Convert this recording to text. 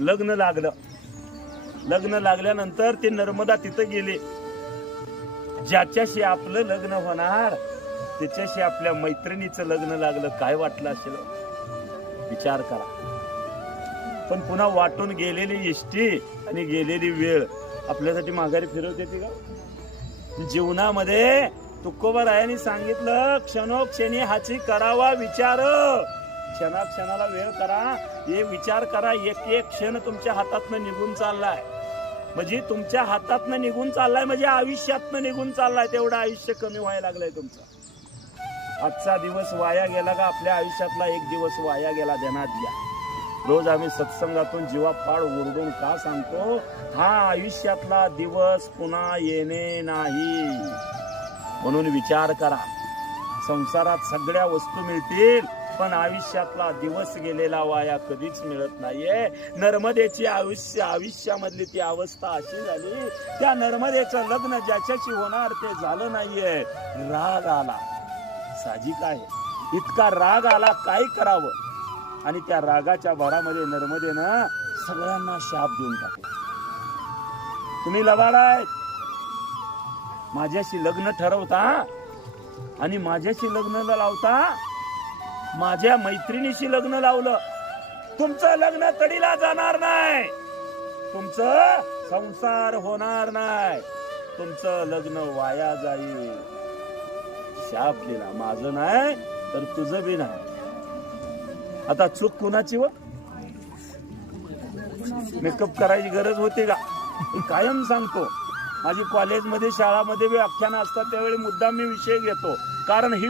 लग्न लागलं. लग्न लागल्यानंतर ते नर्मदा तिथं गेले. ज्याच्याशी आपलं लग्न होणार त्याच्याशी आपल्या मैत्रिणीचं लग्न लागलं, काय वाटलं असेल विचार करा. पण पुन्हा वाटून गेलेली इष्टी आणि गेलेली वेळ आपल्यासाठी माघारी फिरवते ती का? जीवनामध्ये तुकोबरायांनी सांगितलं, क्षणोक्षणी हाची करावा विचार. क्षणाक्षणाला वेळ करा, हे विचार करा. एक एक क्षण तुमच्या हातातनं निघून चाललाय म्हणजे तुमच्या हातातनं निघून चाललाय म्हणजे आयुष्यातनं निघून चाललाय. तेवढं आयुष्य कमी व्हायला लागलंय तुमचं. आजचा दिवस वाया गेला का आपल्या आयुष्यातला एक दिवस वाया गेला ध्यानात घ्या. रोज आम्ही सत्संगातून जीवापाड ओरडून का सांगतो, हा आयुष्यातला दिवस पुन्हा येणे नाही. म्हणून विचार करा. संसारात सगळ्या वस्तू मिळतील पण आयुष्यातला दिवस गेलेला वाया कधीच मिळत नाहीये. नर्मदेची आयुष्यामधली ती अवस्था अशी झाली, त्या नर्मदेचं लग्न ज्याच्याशी होणार ते झालं नाहीये. राग आला, साहजिक आहे. इतका राग आला, काय करावं. आणि त्या रागाच्या भरामध्ये नर्मदेनं सगळ्यांना शाप देऊन टाकला. तुम्ही लबाडाय, माझ्याशी लग्न ठरवता आणि माझ्याशी लग्न लावता. माझ्या मैत्रिणीशी लग्न लावलं, तुमचं लग्न तडीला जाणार नाही, तुमचं संसार होणार नाही, तुमचं लग्न वाया जाईल. शाप दिला. माझं नाही तर तुझं बी नाही. आता चूक कुणाची? व मेकअप करायची गरज होती का? कायम सांगतो, माझी कॉलेजमध्ये शाळामध्ये व्याख्यान असतात त्यावेळी मुद्दाम मी विषय घेतो, कारण ही